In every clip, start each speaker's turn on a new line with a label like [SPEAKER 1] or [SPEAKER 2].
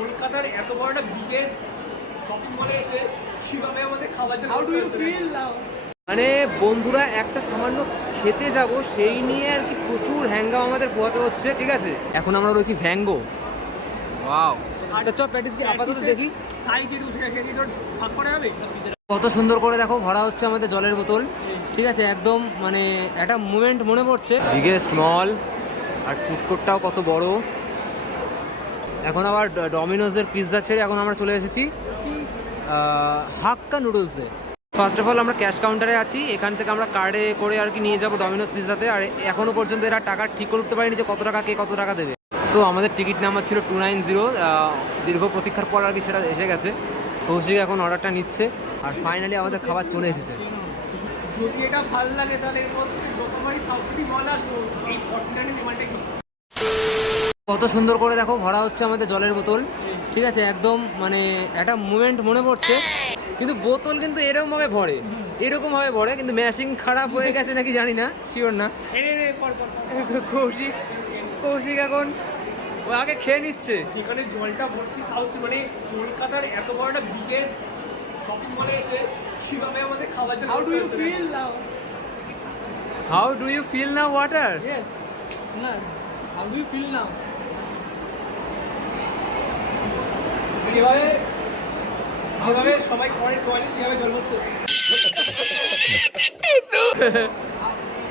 [SPEAKER 1] কলকাতার এত বড় একটা বিগেস্ট শপিং মলে এসে কীভাবে আমাদের খাবার জন্য
[SPEAKER 2] how do you feel now
[SPEAKER 3] মানে বন্ধুরা একটা সামান্য খেতে যাব সেই নিয়ে আর কি প্রচুর হ্যাঙ্গাও আমাদের পোহাতে হচ্ছে ঠিক আছে? এখন আমরা রয়েছি ভ্যাঙ্গো ওয়াও তো চপ প্যাটিস কি? আপাতত দেখি।
[SPEAKER 1] সাইজ একটু সেটা তোর ভাগ করা যাবে?
[SPEAKER 3] কত সুন্দর করে দেখো ভরা হচ্ছে আমাদের জলের বোতল। ঠিক আছে একদম মানে একটা মুমেন্ট মনে পড়ছে। বিগেস্ট মল আর ফুড কোর্টটাও কত বড়। এখন আবার ডমিনোজের পিৎজা ছেড়ে এখন আমরা চলে এসেছি হাক্কা নুডলসে ফার্স্ট অফ অল আমরা ক্যাশ কাউন্টারে আছি, এখান থেকে আমরা কার্ডে করে আর কি নিয়ে যাব ডমিনোজ পিৎজাতে আর এখনও পর্যন্ত এরা টাকা ঠিক করতে পারেনি যে কত টাকা, কে কত টাকা দেবে। তো আমাদের টিকিট নাম্বার ছিল টু নাইন জিরো দীর্ঘ প্রতীক্ষার পর আর কি সেটা এসে গেছে। কৌশিক এখন অর্ডারটা নিচ্ছে, আর ফাইনালি আমাদের খাবার চলে এসেছে।
[SPEAKER 1] যদি এটা লাগে তাহলে এর মধ্যে যতবারই সিটি মল আসব এই লেমানটা
[SPEAKER 3] কত সুন্দর করে দেখো ভরা হচ্ছে আমাদের জলের বোতল। ঠিক আছে একদম মানে একটা মুমেন্ট মনে পড়ছে। কিন্তু বোতল কিন্তু এরকম ভাবে ভরে। এরকম ভাবে ভরে কিন্তু ম্যাশিং খারাপ হয়ে গেছে নাকি জানি না শিওর না। কৌশিক কৌশিক এখন ও আগে খেয়ে নিচ্ছে।
[SPEAKER 1] যেখানে জলটা ভরছি সাউথ মানে কলকাতার এত বড় একটা বিগেস্ট শপিং মলে এসে কীভাবে আমাদের খাবার জন্য
[SPEAKER 2] how do you feel now
[SPEAKER 3] how do you feel না ওয়াটার
[SPEAKER 2] ইয়েস না how do you feel now
[SPEAKER 1] যেভাবে যেভাবে সবাই করে টয়লেট সেভাবে জল ভরতো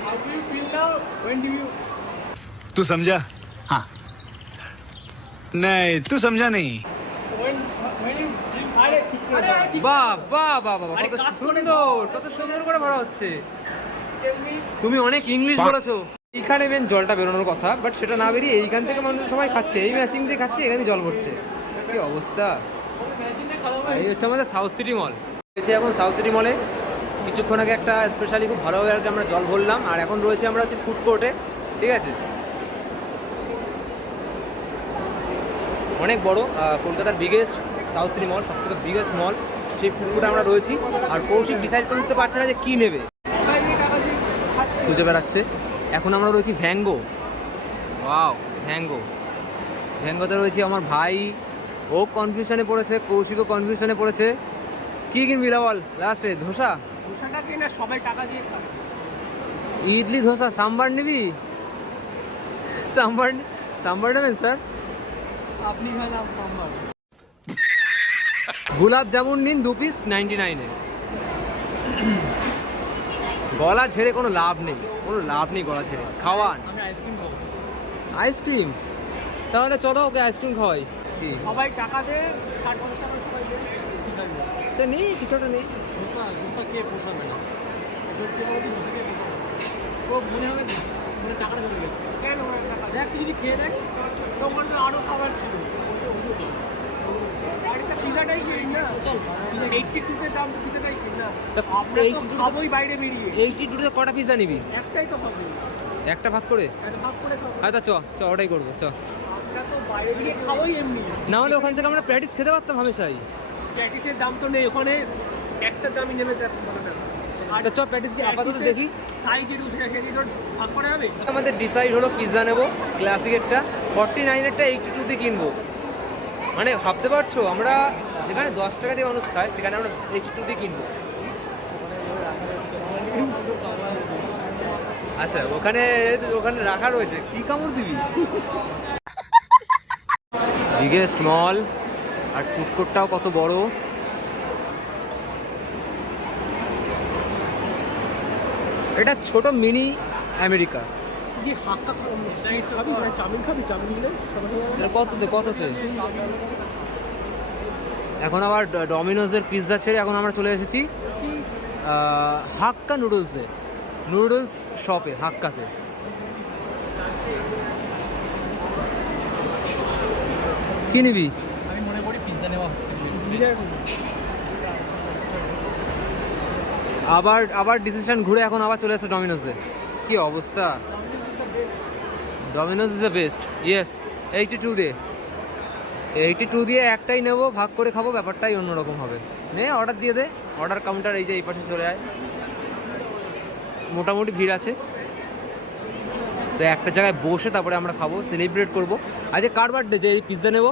[SPEAKER 2] how do you feel now when do you
[SPEAKER 4] तू समझा हाँ नहीं तू समझा नहीं
[SPEAKER 2] when when you feel
[SPEAKER 1] আরে ঠিক করে
[SPEAKER 2] আরে
[SPEAKER 1] দাও।
[SPEAKER 2] ঠিক
[SPEAKER 3] বাহ বাহ বাহ বাহ
[SPEAKER 1] আরে
[SPEAKER 3] কত
[SPEAKER 1] কাজ করে
[SPEAKER 3] সুন্দর কত সুন্দর করে ভরা হচ্ছে
[SPEAKER 2] tell me
[SPEAKER 3] তুমি অনেক ইংলিশ বলেছো এইখানে মেন জলটা বেরোনোর কথা বাট সেটা না বেরিয়ে এইখান থেকে মানুষ সবাই খাচ্ছে এই মেশিন দিয়ে খাচ্ছে এখানে জল ভরছে কি অবস্থা? এই হচ্ছে আমাদের সাউথ সিটি মল রয়েছে এখন সাউথ সিটি মলে কিছুক্ষণ আগে একটা স্পেশালি খুব ভালোভাবে আর কি আমরা জল ভরলাম আর এখন রয়েছে আমরা হচ্ছে ফুড কোর্টে ঠিক আছে? অনেক বড় কলকাতার বিগেস্ট সাউথ সিটি মল সবথেকে বিগেস্ট মল সেই ফুড কোর্টে আমরা রয়েছি আর কৌশিক ডিসাইড করে উঠতে পারছে না যে কী নেবে। খুঁজে বেড়াচ্ছে। এখন আমরা রয়েছি ভ্যাঙ্গো ওয়াও ভ্যাঙ্গো ভ্যাঙ্গোতে রয়েছে আমার ভাই ও কনফিউশনে পড়েছে কৌশিকও কনফিউশনে পড়েছে। কি কিনবি বল লাস্টে ধোসা?
[SPEAKER 1] কিনে সবাই টাকা দিয়ে
[SPEAKER 3] ইডলি ধোসা সাম্বার নিবি? সাম্বার সাম্বার নেবেন স্যার
[SPEAKER 2] আপনি সাম্বার।
[SPEAKER 3] গোলাপ জামুন নিন দু পিস নাইনটি নাইনে গলা ছেড়ে কোনো লাভ নেই কোনো লাভ নেই গলা ছেড়ে। খাওয়ান।
[SPEAKER 2] আইসক্রিম
[SPEAKER 3] আইসক্রিম তাহলে চলো ওকে আইসক্রিম খাওয়াই।
[SPEAKER 1] সবাই টাকা দিয়ে ষাট পঞ্চাশ টাকা সবাই দিয়ে।
[SPEAKER 3] তো নেই কিছুটা নেই।
[SPEAKER 2] ধোসা ধোসা কে পোষাবে না? ও মনে হবে মনে টাকাটা চলে গেছে।
[SPEAKER 1] কেন টাকা?
[SPEAKER 2] দেখ তুই যদি খেয়ে দেখ।
[SPEAKER 1] ওখানে আরও খাবার ছিল। পিজাটাই না।
[SPEAKER 2] চল
[SPEAKER 1] এইটটি টুতে দাম পিজাটাই কিনি না।
[SPEAKER 3] তা
[SPEAKER 1] আমরা তো
[SPEAKER 3] 82 তে-
[SPEAKER 1] খাবোই বাইরে বেরিয়ে।
[SPEAKER 3] টুতে কটা পিজা নিবি?
[SPEAKER 1] একটাই তো খাব।
[SPEAKER 3] একটা ভাগ করে?
[SPEAKER 1] একটা ভাগ করে খাব।
[SPEAKER 3] তা চ চ ওটাই করব চ। না হলে ওখান থেকে আমরা প্র্যাকটিস খেতে পারতাম হামেশাই
[SPEAKER 1] প্যাকেটের দাম তো নেই ওখানে একটা দামই নেবে দেখ বলে দেখ আর
[SPEAKER 3] তা চ প্র্যাকটিস কি আপাতত দেখি।
[SPEAKER 1] সাইজ একটু সেটা খেয়ে তোর ভাগ করা যাবে?
[SPEAKER 3] আমাদের ডিসাইড হলো পিৎজা নেব ক্লাসিকেরটা ফর্টি নাইনেরটা এইটি টুতে কিনবো। মানে ভাবতে পারছ আমরা যেখানে দশ টাকা দিয়ে মানুষ খায় সেখানে আমরা এইটি টুতে কিনবো। আচ্ছা ওখানে ওখানে রাখা রয়েছে। কি কামড় দিবি? বিগেস্ট মল আর ফুড কোর্টটাও কত বড়? এটা ছোট মিনি আমেরিকা। এটা কততে কততে? এখন আবার ডমিনোজের পিৎজা ছেড়ে এখন আমরা চলে এসেছি হাক্কা নুডলসে নুডলস শপে হাক্কাতে। কি নিবি?
[SPEAKER 2] আমি মনে করি পিৎজা নেওয়া
[SPEAKER 3] আবার আবার ডিসিশন ঘুরে এখন আবার চলে এসেছে ডমিনোজে কি অবস্থা? Domino's is the best yes eighty two দিয়ে এইটি টু দিয়ে একটাই নেব ভাগ করে খাব ব্যাপারটাই অন্যরকম হবে। নে অর্ডার দিয়ে দে। অর্ডার কাউন্টার এই যে এই পাশে চলে আয়। মোটামুটি ভিড় আছে। তো একটা জায়গায় বসে তারপরে আমরা খাব সেলিব্রেট করব। আজকে কার বার্থডে যে এই পিৎজা নেব।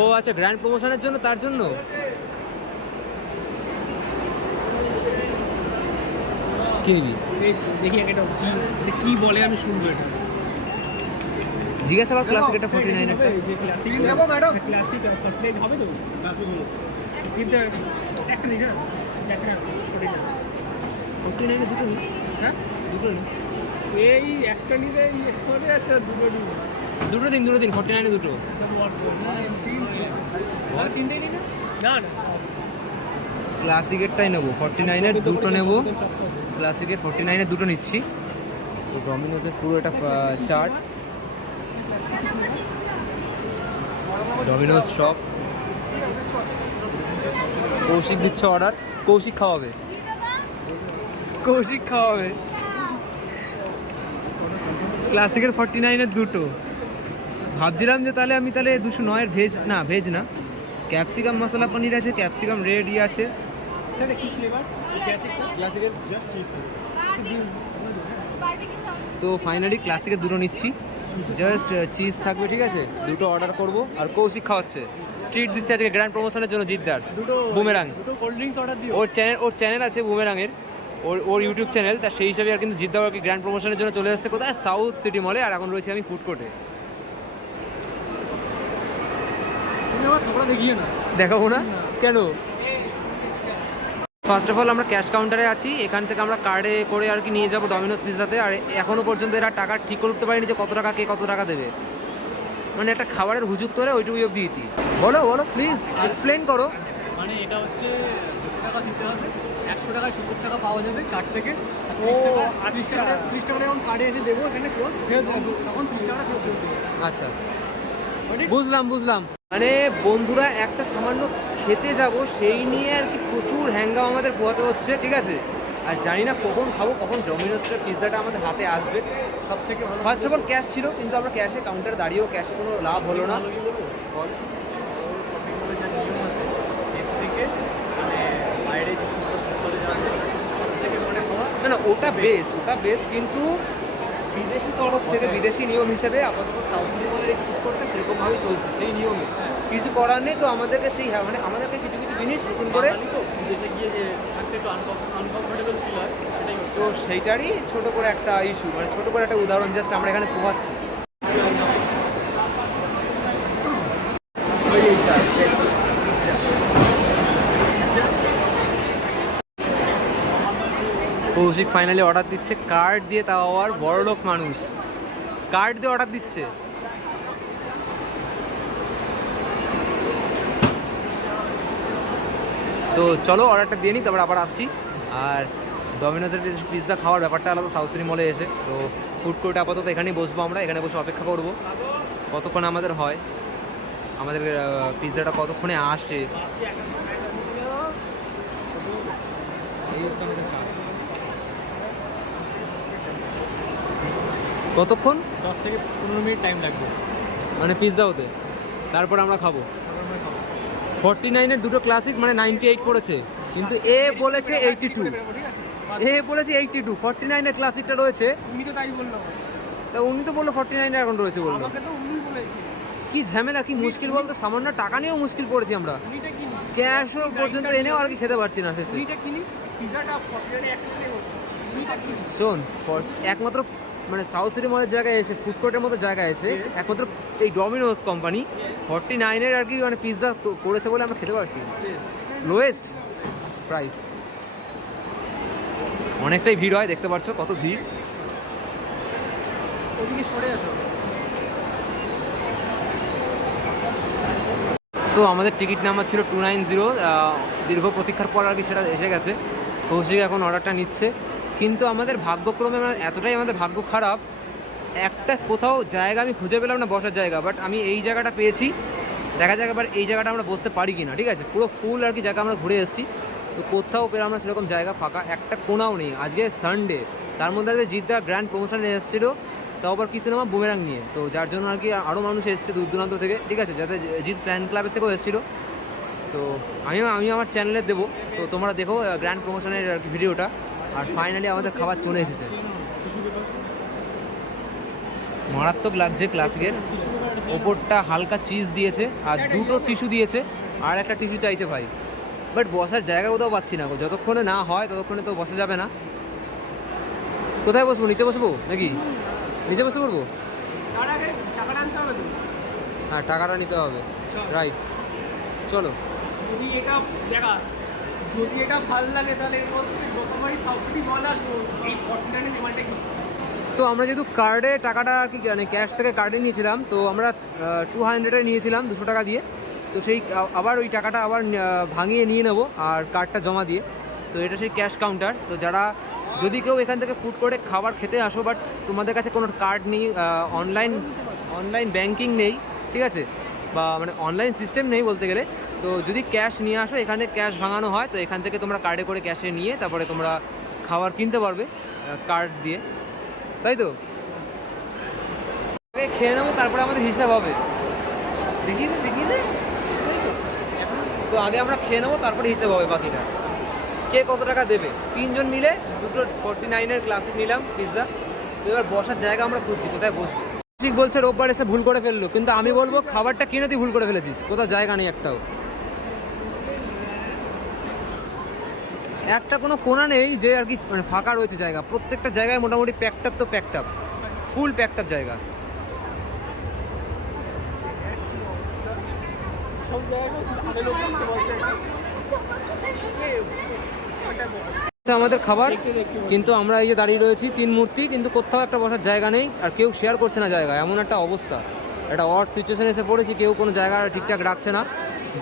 [SPEAKER 3] ও আচ্ছা গ্র্যান্ড প্রমোশনের জন্য তার জন্য? কি নিবি?
[SPEAKER 1] দেখি একটা কি বলে আমি শুনব এটা।
[SPEAKER 3] জিজ্ঞাসা কর ক্লাসিক একটা
[SPEAKER 1] নেব ম্যাডাম ক্লাসিক হবে তো? কিন্তু একটা দিন ফোর্টি
[SPEAKER 3] নাইনে দুটো
[SPEAKER 1] হ্যাঁ
[SPEAKER 3] দুটো নি
[SPEAKER 1] এই একটা নিলে করে আছে দুটো নিবে
[SPEAKER 3] দুটো দিন দুটো দিন ফোর্টি নাইনে দুটো
[SPEAKER 1] না
[SPEAKER 3] ক্লাসিকেরটাই নেব ফর্টি নাইনের দুটো নেব ক্লাসিকের ফর্টি নাইনের দুটো নিচ্ছি। তো ডমিনোজের পুরো এটা চার্ট ডমিনোজ শপ কৌশিক দিচ্ছে অর্ডার কৌশিক খাওয়াবে। কৌশিক খাওয়াবে। ক্লাসিকের ফর্টি নাইনের দুটো। ভাবছিলাম যে তাহলে আমি তাহলে দুশো নয়ের ভেজ না ভেজ না। ক্যাপসিকাম মশলা পনির আছে ক্যাপসিকাম রেড ই আছে। ক্লাসিকের তো ফাইনালি ক্লাসিকের দুটো নিচ্ছি। জাস্ট চিজ থাকবে ঠিক আছে? দুটো অর্ডার করব। আর কৌশিক খাওয়াচ্ছে। ট্রিট দিচ্ছে আজকে গ্র্যান্ড প্রমোশনের জন্য জিদ্দার।
[SPEAKER 2] দুটো
[SPEAKER 3] বুমেরাং
[SPEAKER 2] দুটো কোল্ড ড্রিঙ্কস অর্ডার দিও।
[SPEAKER 3] ওর চ্যানেল ওর চ্যানেল আছে বুমেরাঙের ওর ওর ইউটিউব চ্যানেল তা সেই হিসাবে আর কিন্তু জিদ্দাও আর কি গ্র্যান্ড প্রমোশনের জন্য চলে এসেছে কোথায়? সাউথ সিটি মলে আর এখন রয়েছে আমি ফুড কোর্টে দেখাবো না। কেন? ফার্স্ট অফ অল আমরা ক্যাশ কাউন্টারে আছি। এখান থেকে আমরা কার্ডে করে আর কি নিয়ে যাব ডমিনোস পিৎজাতে আর এখনও পর্যন্ত এরা টাকা ঠিক করতে পারেনি যে কত টাকা কে কত টাকা দেবে। মানে একটা খাবারের হুজুক করে ওইটুকুই অব্দি দিতি বলো বলো প্লিজ এক্সপ্লেন করো।
[SPEAKER 2] মানে এটা হচ্ছে দুশো টাকা দিতে হবে। একশো টাকায় সত্তর টাকা পাওয়া যাবে কার্ড থেকে। ত্রিশ টাকা ত্রিশ টাকা ত্রিশ টাকা যখন কার্ডে এসে দেবো এখানে ফেরত তখন ত্রিশ টাকা ফেরত
[SPEAKER 3] আচ্ছা। বুঝলাম বুঝলাম। মানে বন্ধুরা একটা সামান্য খেতে যাব সেই নিয়ে আর কি প্রচুর হ্যাঙ্গাও আমাদের পোহাতে হচ্ছে ঠিক আছে? আর জানি না কখন খাব কখন ডমিনোসের পিৎজাটা আমাদের হাতে আসবে।
[SPEAKER 2] সব থেকে ভালো
[SPEAKER 3] ফার্স্ট অফ অল ক্যাশ ছিল কিন্তু আমরা ক্যাশে কাউন্টার দাঁড়িয়েও ক্যাশে কোনো লাভ হলো না।
[SPEAKER 2] মানে মনে
[SPEAKER 3] না না ওটা বেশ ওটা বেশ কিন্তু বিদেশি তরফ থেকে বিদেশি নিয়ম হিসেবে আপাতত সাউথ ইন্ডিয়ানের ফুড সেরকমভাবেই চলছে সেই নিয়মে। কিছু করার নেই তো আমাদেরকে সেই হ্যাঁ, মানে আমাদেরকে কিছু কিছু জিনিস নতুন করে তো সেইটারই ছোট করে একটা ইস্যু মানে ছোট করে একটা উদাহরণ জাস্ট আমরা এখানে পোহাচ্ছি। কৌশিক ফাইনালি অর্ডার দিচ্ছে কার্ড দিয়ে তাও আবার বড়লোক মানুষ। কার্ড দিয়ে অর্ডার দিচ্ছে। তো চলো অর্ডারটা দিয়ে নিই তারপর আবার আসছি। আর ডমিনোজের পিৎজা খাওয়ার ব্যাপারটা আলাদা সাউথ সিটি মলে এসে। তো ফুড কোর্টে আপাতত এখানেই বসবো আমরা এখানে বসে অপেক্ষা করব কতক্ষণ আমাদের হয়। আমাদের পিৎজাটা কতক্ষণে আসে। কতক্ষণ?
[SPEAKER 2] দশ থেকে পনেরো মিনিট টাইম লাগবে।
[SPEAKER 3] মানে পিৎজা হতে তারপর আমরা খাব। ফর্টি নাইনের দুটো ক্লাসিক মানে নাইনটি এইট পড়েছে। কিন্তু এ বলেছে এইটি টু এ বলেছে এইটি টু ফর্টি নাইনের ক্লাসিকটা রয়েছে।
[SPEAKER 1] তো তাই বলল।
[SPEAKER 3] তা উনি তো বলল ফর্টি নাইনের এখন রয়েছে বলল। কি ঝামেলা কি মুশকিল বলতো? সামান্য টাকা নিয়েও মুশকিল পড়েছি আমরা। ক্যাশও পর্যন্ত এনেও আর কি খেতে পারছি না শেষে। শোন একমাত্র মানে সাউথ সিটি মলের জায়গায় এসে ফুড কোর্টের মতো জায়গায় এসে একমাত্র এই ডমিনোস কোম্পানি ফর্টি নাইনের আর কি মানে পিৎজা করেছে বলে আমরা খেতে পারছি। লোয়েস্ট প্রাইস অনেকটাই ভিড় হয় দেখতে পাচ্ছ কত ভিড়। তো আমাদের টিকিট নাম্বার ছিল টু নাইন জিরো দীর্ঘ প্রতীক্ষার পর আর কি সেটা এসে গেছে। কৌশিক এখন অর্ডারটা নিচ্ছে। কিন্তু আমাদের ভাগ্যক্রমে আমরা এতটাই আমাদের ভাগ্য খারাপ, একটা কোথাও জায়গা আমি খুঁজে পেলাম না বসার জায়গা বাট আমি এই জায়গাটা পেয়েছি। দেখা যাক এবার এই জায়গাটা আমরা বসতে পারি কি না ঠিক আছে? পুরো ফুল আর কি জায়গা আমরা ঘুরে এসেছি। তো কোথাও পেলাম না সেরকম জায়গা ফাঁকা, একটা কোনাও নেই। আজকে সানডে তার মধ্যে আজকে জিদ্দা গ্র্যান্ড প্রমোশনে এসেছিল, তাও আবার কি সিনেমা বুমেরাং নিয়ে। তো যার জন্য আর কি আরও মানুষ এসেছে দূর দূরান্ত থেকে, ঠিক আছে? যাতে জিৎ ফ্যান ক্লাবের থেকেও এসেছিল। তো আমিও আমি আমার চ্যানেলে দেবো। তো তোমরা দেখো গ্র্যান্ড প্রমোশনের আর কি ভিডিওটা আর ফাইনালি আমাদের খাবার চলে এসেছে। মারাত্মক লাগছে ক্লাসিকের ওপরটা হালকা চিজ দিয়েছে, আর দুটো টিস্যু দিয়েছে, আর একটা টিস্যু চাইছে ভাই। বাট বসার জায়গা কোথাও পাচ্ছি না যতক্ষণে না হয়, ততক্ষণে তো বসা যাবে না। কোথায় বসবো? নিচে বসবো নাকি? নিচে বসে পড়ব? হ্যাঁ টাকাটা নিতে হবে। রাইট চলো।
[SPEAKER 1] যদি এটা ভালো লাগে তাহলে এর মধ্যে যতবারই সিটি মল আসব, এই ডিমান্ডটা কি
[SPEAKER 3] তো আমরা যেহেতু কার্ডে টাকাটা আর কি মানে ক্যাশ থেকে কার্ডে নিয়েছিলাম, তো আমরা টু হান্ড্রেডে নিয়েছিলাম, দুশো টাকা দিয়ে। তো সেই আবার ওই টাকাটা আবার ভাঙিয়ে নিয়ে নেব আর কার্ডটা জমা দিয়ে। তো এটা সেই ক্যাশ কাউন্টার তো যারা, যদি কেউ এখান থেকে ফুড করে খাবার খেতে আসো বাট তোমাদের কাছে কোনো কার্ড নেই অনলাইন অনলাইন ব্যাংকিং নেই, ঠিক আছে? বা মানে অনলাইন সিস্টেম নেই বলতে গেলে তো যদি ক্যাশ নিয়ে আসো, এখানে ক্যাশ ভাঙানো হয়, তো এখান থেকে তোমরা কার্ডে করে ক্যাশে নিয়ে তারপরে তোমরা খাবার কিনতে পারবে কার্ড দিয়ে। তাই তো? আগে খেয়ে নেব, তারপরে আমাদের হিসাব হবে। দেখিয়ে দে দেখিয়ে দে। তো আগে আমরা খেয়ে নেব, তারপরে হিসাব হবে বাকিটা। কে কত টাকা দেবে? তিনজন মিলে দুটো ফোরটি নাইনের ক্লাসিক নিলাম পিৎজা তো এবার বসার জায়গা আমরা খুঁজছি, কোথায় বসবো? ঠিক বলছে রোববার এসে ভুল করে ফেলল, কিন্তু আমি বলব খাবারটা কিনে তুই ভুল করে ফেলেছিস। কোথাও জায়গা নেই একটাও। একটা কোনো কোনা নেই যে আর কি মানে ফাঁকা রয়েছে জায়গা। প্রত্যেকটা জায়গায় মোটামুটি প্যাকটাপ তো প্যাকটাপ। ফুল প্যাকটাপ জায়গা। আচ্ছা, আমাদের খাবার। কিন্তু আমরা এই যে দাঁড়িয়ে রয়েছি তিন মূর্তি কিন্তু কোথাও একটা বসার জায়গা নেই আর কেউ শেয়ার করছে না জায়গা। এমন একটা অবস্থা। একটা অড সিচুয়েশন এসে পড়েছি কেউ কোনো জায়গা ঠিকঠাক রাখছে না।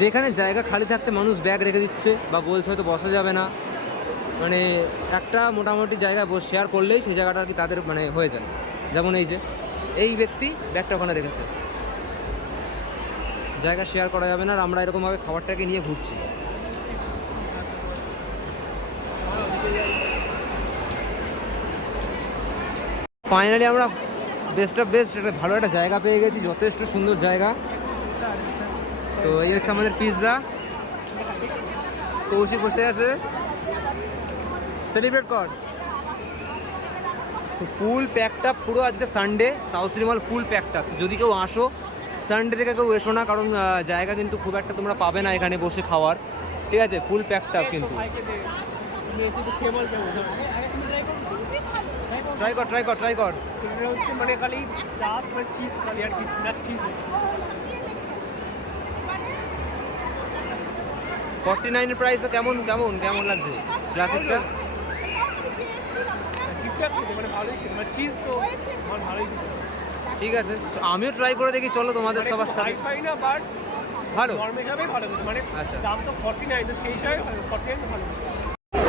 [SPEAKER 3] যেখানে জায়গা খালি থাকছে মানুষ ব্যাগ রেখে দিচ্ছে বা বলছে হয়তো বসা যাবে না। মানে একটা মোটামুটি জায়গায় বসে শেয়ার করলেই সেই জায়গাটা আর কি তাদের মানে হয়ে যায়। যেমন এই যে, এই ব্যক্তি ব্যাগটা ওখানে রেখেছে। জায়গা শেয়ার করা যাবে না আর আমরা এরকমভাবে খাবারটাকে নিয়ে ঘুরছি। ফাইনালি আমরা বেস্ট অফ বেস্ট একটা ভালো একটা জায়গা পেয়ে গেছি, যথেষ্ট সুন্দর জায়গা। তো এই হচ্ছে আমাদের পিৎজা কৌশিক বসে আছে। সেলিব্রেট কর। তো ফুল প্যাকড আপ পুরো আজকে সানডে সাউথ সিনেমাল ফুল প্যাকড আপ যদি কেউ আসো সানডে থেকে কেউ এসো না, কারণ জায়গা কিন্তু খুব একটা তোমরা পাবে না এখানে বসে খাওয়ার। ঠিক আছে? ফুল প্যাকড আপ কিন্তু। ট্রাই কর ট্রাই কর ট্রাই কর।
[SPEAKER 1] মানে খালি
[SPEAKER 3] ফর্টি নাইনের প্রাইসে কেমন কেমন কেমন লাগছে? ক্লাসিকটা
[SPEAKER 1] খেতে মানে ভালোই খেতে মানে চিজ তো আমার ভালোই খেতে
[SPEAKER 3] ঠিক আছে আমিও ট্রাই করে দেখি চলো তোমাদের সবার সাথে।
[SPEAKER 1] পাই না বাট
[SPEAKER 3] ভালো।
[SPEAKER 1] নর্ম হিসাবেই ভালো মানে
[SPEAKER 3] আচ্ছা।
[SPEAKER 1] দাম তো ফর্টি নাইন তো সেই হিসাবে ফর্টি নাইন ভালো।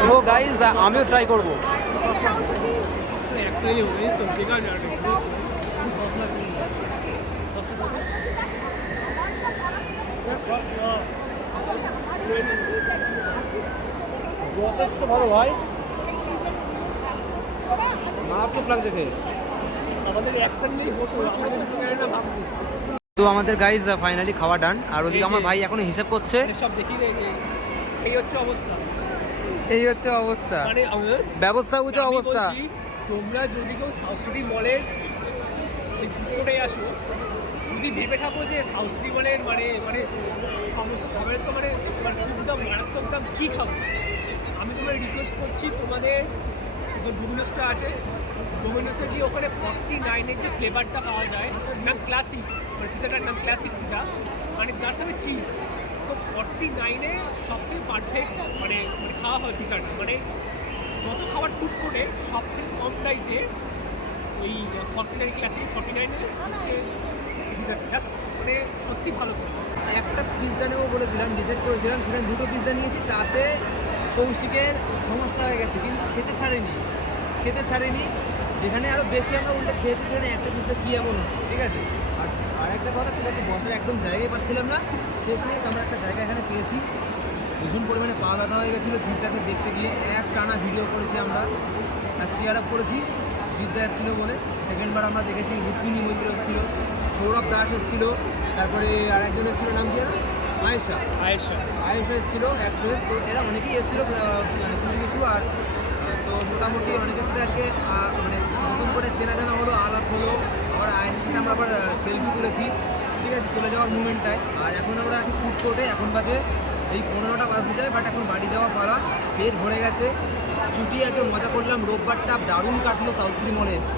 [SPEAKER 3] ও গাইজ আমিও ট্রাই করব।
[SPEAKER 1] একটাই হবে তো
[SPEAKER 3] যথেষ্ট ভালো ভাই। মারাত্মক লাগছে খেয়ে। তো আমাদের গাইজ ফাইনালি খাওয়া ডান আর ওদিকে আমার ভাই এখনও হিসাব করছে।
[SPEAKER 1] সব দেখি এই- এই হচ্ছে অবস্থা।
[SPEAKER 3] এই হচ্ছে অবস্থা।
[SPEAKER 1] মানে
[SPEAKER 3] ব্যবস্থা উঁচু অবস্থা।
[SPEAKER 1] তোমরা যদি কেউ সাউথ মলে করে আসো যদি ভেবে থাকো যে সাউথ সিটি মলের মানে মানে সমস্ত খাবারের তো মানে তোমার খুব দাম মারাত্মক দাম কী খাব? আমি তোমার রিকোয়েস্ট করছি তোমাদের ডোমিনোসটা আছে। ডোমিনোসে গিয়ে ওখানে ফর্টি নাইনের যে ফ্লেভারটা পাওয়া যায় নাম ক্লাসিক মানে পিজাটার নাম ক্লাসিক পিজা মানে জাস্ট হবে চিজ তো ফর্টি নাইনে সবথেকে পারফেক্ট মানে খাওয়া হয় পিজাটা মানে যত খাবার ফুড করে, সবচেয়ে কম প্রাইসে ওই ফর্টি নাইন ক্লাসিক ফর্টি নাইনে হচ্ছে পিজাটা জাস্ট মানে সত্যি ভালো
[SPEAKER 3] একটা পিৎজা নেব বলেছিলাম ডিসাইড করেছিলাম, সেখানে দুটো পিৎজা নিয়েছি, তাতে কৌশিকের সমস্যা হয়ে গেছে, কিন্তু খেতে ছাড়েনি। খেতে ছাড়েনি। যেখানে আরও বেশি আমরা উল্টে খেয়েছি সেখানে একটা পিৎজা কী এমন? ঠিক আছে? আর আর একটা কথা সেটা হচ্ছে বসার একদম জায়গায় পাচ্ছিলাম না। শেষমেশ আমরা একটা জায়গা এখানে পেয়েছি। ভীষণ পরিমাণে পা ব্যথা হয়ে গেছিল জিদ্দাকে দেখতে গিয়ে। এক টানা ভিডিও করেছি আমরা। আর চেয়ার আপ করেছি জিদ্দা এসেছিল বলে। সেকেন্ডবার আমরা দেখেছি রুক্মিণী মৈত্র এসেছিল সৌরভ দাস এসেছিল তারপরে আর একজন এসেছিল নাম কি আয়েশা।
[SPEAKER 1] আয়েশা।
[SPEAKER 3] আয়েশা এসেছিল অ্যাক্ট্রেস তো এরা অনেকেই এসেছিল মানে কিছু কিছু। আর মোটামুটি অনেকের সাথে আজকে মানে নতুন করে চেনা জানা হলো, আলাপ হলো, আবার আইসক্রিম আমরা আবার সেলফি তুলেছি। ঠিক আছে, চলে যাওয়ার মুভমেন্টটায় আর এখন আমরা আছি ফুড কোর্টে এখন বাজে এই পনেরোটা বাজতে যায় বাট এখন বাড়ি যাওয়া পারা পেট ভরে গেছে ছুটি আছে, মজা করলাম রোববারটা দারুণ কাটলো সাউথ মলে এসে।